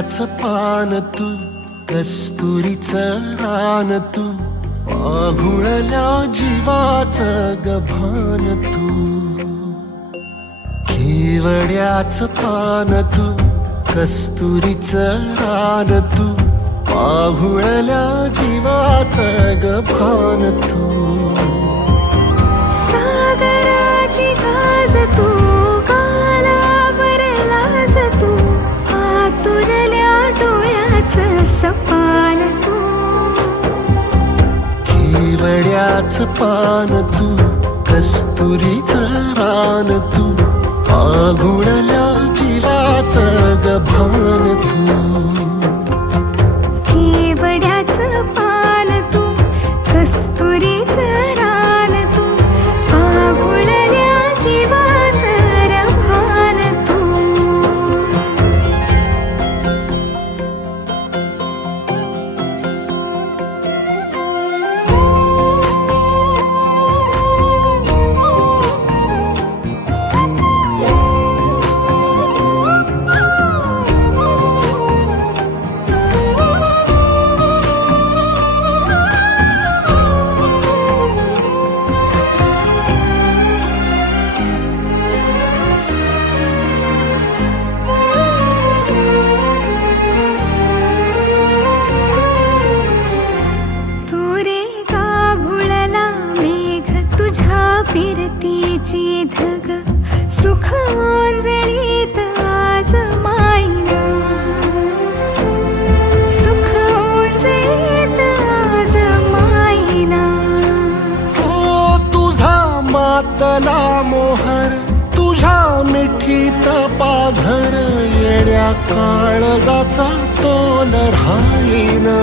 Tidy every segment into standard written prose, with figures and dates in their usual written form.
केवड्याचं पान तू, कस्तुरीचं रान तू, पाघुळल्या जीवाचं गभान तू. केवड्याचं पान तू, कस्तुरीचं रान तू, पाघुळल्या जीवाचं गभान तू. सागराची गाज तू, कालावर लाज तू, आतुरल्या डोळ्याचं सपान तू. केवड्याचं पान तू, कस्तुरीचं रान तू, पाघुळल्या जीवाचं गभान तू. केवड्याचं पान तू, कस्तुरीचं रान तू, पाघुळल्या जीवाचं रभान तू. फिरतीची धग सुख ओंजळीत आज मायना, सुख ओंजळीत आज मायना. हो तुझा मातला मोहर, तुझ्या मिठीत पाझर, येड्या काळजाचा तोल राहीना,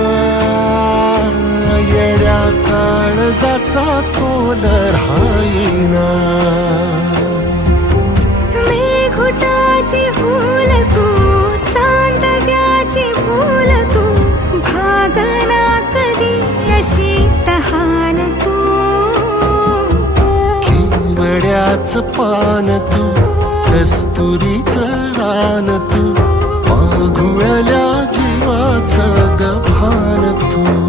येड्या काळजाचा तोल राहीना. मेघुटाची फूल तू, चांदव्याची फूल तू, भागना कधी अशी तहान तू. केवड्याचं पान तू, कस्तुरीचं रान तू, पाघुळल्या जीवाचं गभान तू.